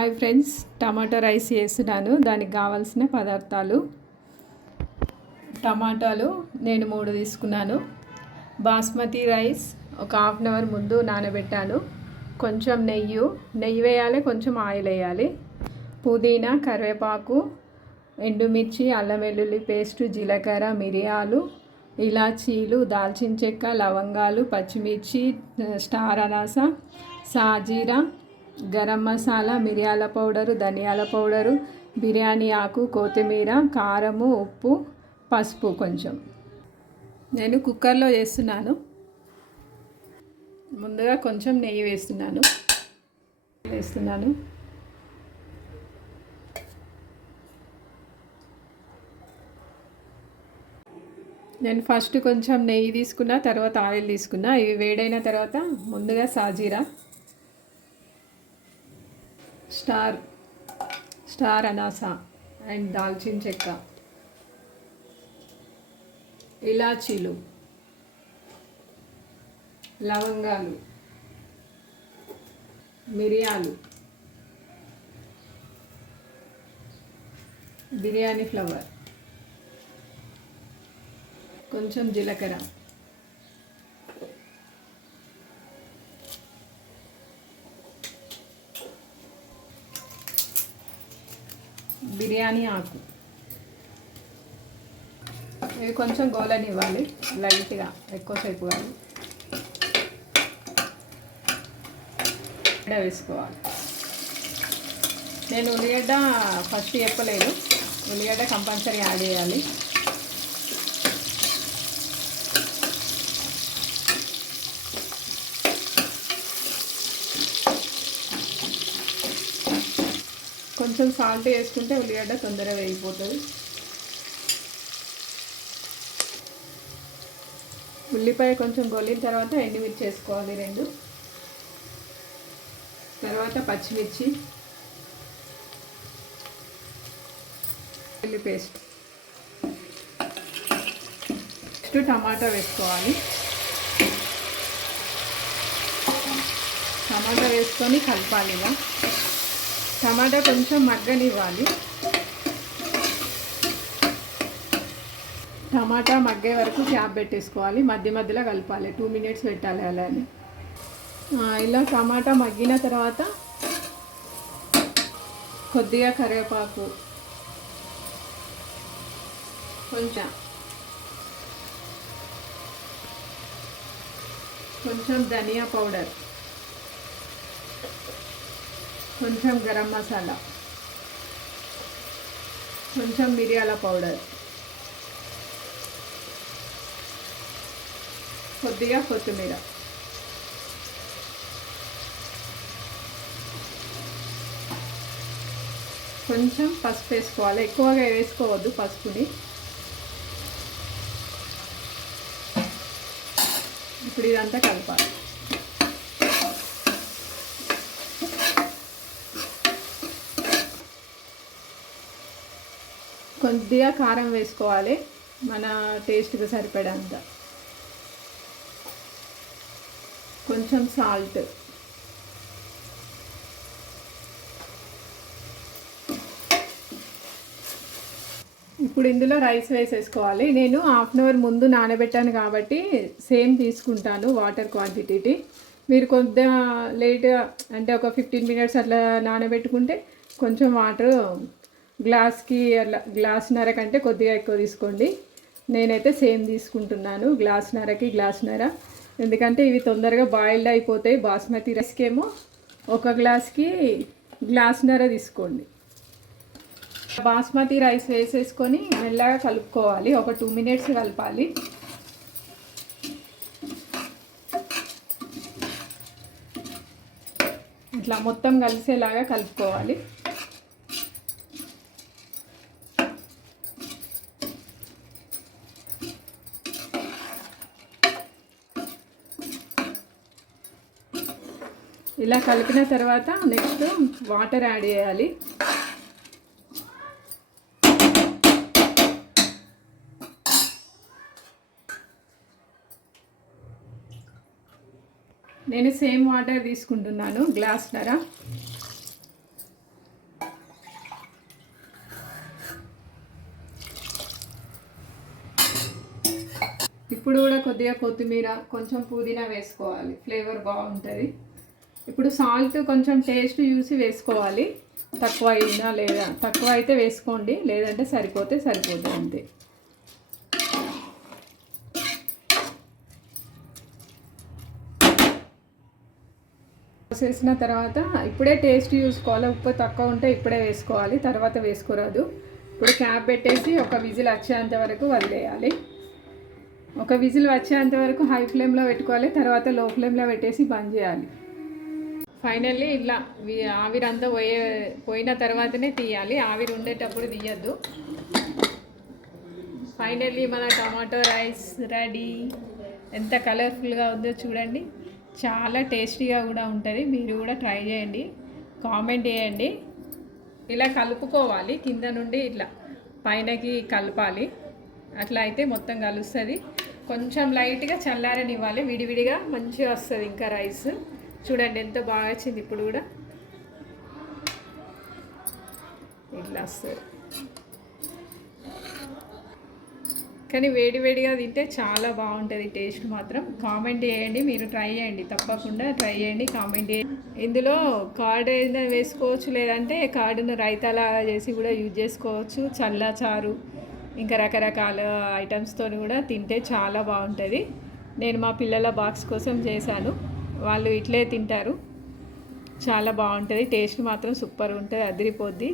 Hi friends, tomato rice చేస్తున్నాను. దానికి కావాల్సిన పదార్థాలు: టమాటాలు నేను 3 తీసుకున్నాను. బాస్మతి రైస్ ఒక హాఫ్ అన్ అవర్ ముందు నానబెట్టాను. కొంచెం నెయ్యి వేయాలి, కొంచెం ఆయిల్ వేయాలి. పుదీనా, కరివేపాకు, ఎండుమిర్చి, అల్లం వెల్లుల్లి పేస్టు, జీలకర్ర, మిరియాలు, ఇలాచీలు, దాల్చిన చెక్క, లవంగాలు, పచ్చిమిర్చి, స్టార్ అనాస, సాజీరా, గరం మసాలా, మిరియాల పౌడరు, ధనియాల పౌడరు, బిర్యానీ ఆకు, కొత్తిమీర, కారము, ఉప్పు, పసుపు కొంచెం. నేను కుక్కర్లో చేస్తున్నాను. ముందుగా కొంచెం నెయ్యి వేస్తున్నాను. నేను ఫస్ట్ కొంచెం నెయ్యి తీసుకున్నా, తర్వాత ఆయిల్ తీసుకున్నా. ఇవి వేడైన తర్వాత ముందుగా సాజీరా, స్టార్ అనాస అండ్ దాల్చిన చెక్క, ఇలాచీలు, లవంగాలు, మిరియాలు, బిర్యానీ ఫ్లవర్, కొంచెం జీలకర్ర, బిర్యానీ ఆకు. ఇవి కొంచెం గోలనివ్వాలి లైట్గా, ఎక్కువసేపు కాదు. వేసుకోవాలి. నేను ఉల్లిగడ్డ ఫస్ట్ చెప్పలేదు, ఉల్లిగడ్డ కంపల్సరీ యాడ్ చేయాలి. కొంచెం సాల్ట్ వేసుకుంటే ఉల్లిగడ్డ తొందరగా వేగిపోతుంది. ఉల్లిపాయ కొంచెం గొలిన తర్వాత ఎండుమిర్చి వేసుకోవాలి 2. తర్వాత పచ్చిమిర్చి, ఉల్లి పేస్ట్. నెక్స్ట్ టమాటా వేసుకోవాలి. టమాటా వేసుకొని కలపాలి. టమాటా కొంచెం మగ్గనివ్వాలి. టమాటా మగ్గే వరకు క్యాప్ పెట్టేసుకోవాలి. మధ్య మధ్యలో కలపాలి. 2 మినిట్స్ పెట్టాలి అలానే. ఇలా టమాటా మగ్గిన తర్వాత కొద్దిగా కరివేపాకు, కొంచెం ధనియా పౌడర్, కొంచెం గరం మసాలా, కొంచెం మిరియాల పౌడర్, కొద్దిగా కొత్తిమీర, కొంచెం పసుపు వేసుకోవాలి. ఎక్కువగా వేసుకోవద్దు పసుపుని. ఇప్పుడు ఇదంతా కలపాలి. కొద్దిగా కారం వేసుకోవాలి, మన టేస్ట్కి సరిపడంత. కొంచెం సాల్ట్. ఇప్పుడు ఇందులో రైస్ వేసేసుకోవాలి. నేను హాఫ్ అన్ అవర్ ముందు నానబెట్టాను కాబట్టి సేమ్ తీసుకుంటాను వాటర్ క్వాంటిటీ. మీరు కొద్దిగా లేట్గా అంటే ఒక 15 మినిట్స్ అట్లా నానబెట్టుకుంటే కొంచెం వాటర్ గ్లాస్కి అట్లా గ్లాస్న్నర కంటే కొద్దిగా ఎక్కువ తీసుకోండి. నేనైతే సేమ్ తీసుకుంటున్నాను, గ్లాస్న్నర. ఎందుకంటే ఇవి తొందరగా బాయిల్డ్ అయిపోతాయి. బాస్మతి రైస్కి ఏమో ఒక గ్లాస్కి గ్లాస్న్నర తీసుకోండి. బాస్మతి రైస్ వేసేసుకొని మెల్లగా కలుపుకోవాలి. ఒక 2 మినిట్స్ కలపాలి. ఇట్లా మొత్తం కలిసేలాగా కలుపుకోవాలి. ఇలా కలిపిన తర్వాత నెక్స్ట్ వాటర్ యాడ్ చేయాలి. నేను సేమ్ వాటర్ తీసుకుంటున్నాను, గ్లాస్న్నర. ఇప్పుడు కూడా కొద్దిగా కొత్తిమీర, కొంచెం పుదీనా వేసుకోవాలి, ఫ్లేవర్ బాగుంటుంది. ఇప్పుడు సాల్ట్ కొంచెం టేస్ట్ చూసి వేసుకోవాలి, తక్కువ అయినా లేదా తక్కువ అయితే వేసుకోండి, లేదంటే సరిపోతుంది అంతే. వేసిన తర్వాత ఇప్పుడే టేస్ట్ చూసుకోవాలి, ఉప్పు తక్కువ ఉంటే ఇప్పుడే వేసుకోవాలి, తర్వాత వేసుకోరాదు. ఇప్పుడు క్యాప్ పెట్టేసి ఒక విజిల్ వచ్చేంత వరకు వదిలేయాలి. ఒక విజిల్ వచ్చేంత వరకు హై ఫ్లేమ్లో పెట్టుకోవాలి, తర్వాత లో ఫ్లేమ్లో పెట్టేసి బంద్ చేయాలి. ఫైనల్లీ ఇలా ఆవిరంతా పోయిన తర్వాతనే తీయాలి, ఆవిరి ఉండేటప్పుడు తీయద్దు. ఫైనల్లీ మన టమాటో రైస్ రెడీ. ఎంత కలర్ఫుల్గా ఉందో చూడండి, చాలా టేస్టీగా కూడా ఉంటుంది. మీరు కూడా ట్రై చేయండి, కామెంట్ చేయండి. ఇలా కలుపుకోవాలి, కింద నుండి ఇట్లా పైనకి కలపాలి, అట్లా అయితే మొత్తం కలుస్తుంది. కొంచెం లైట్గా చల్లారనివ్వాలి, విడివిడిగా మంచిగా వస్తుంది ఇంకా రైస్. చూడండి ఎంత బాగా వచ్చింది, ఇప్పుడు కూడా ఇట్లా వస్తుంది. కానీ వేడివేడిగా తింటే చాలా బాగుంటుంది టేస్ట్ మాత్రం. కామెంట్ చేయండి, మీరు ట్రై చేయండి, తప్పకుండా ట్రై చేయండి, కామెంట్ చేయండి. ఇందులో కర్డ్ ఏదైనా వేసుకోవచ్చు, లేదంటే కర్డ్ను రైతాలాగా చేసి కూడా యూజ్ చేసుకోవచ్చు. చల్ల చారు ఇంకా రకరకాల ఐటమ్స్తో కూడా తింటే చాలా బాగుంటుంది. నేను మా పిల్లల బాక్స్ కోసం చేశాను, వాళ్ళు ఇట్లే తింటారు. చాలా బాగుంటుంది, టేస్ట్ మాత్రం సూపర్ ఉంటుంది, అదిరిపోద్ది.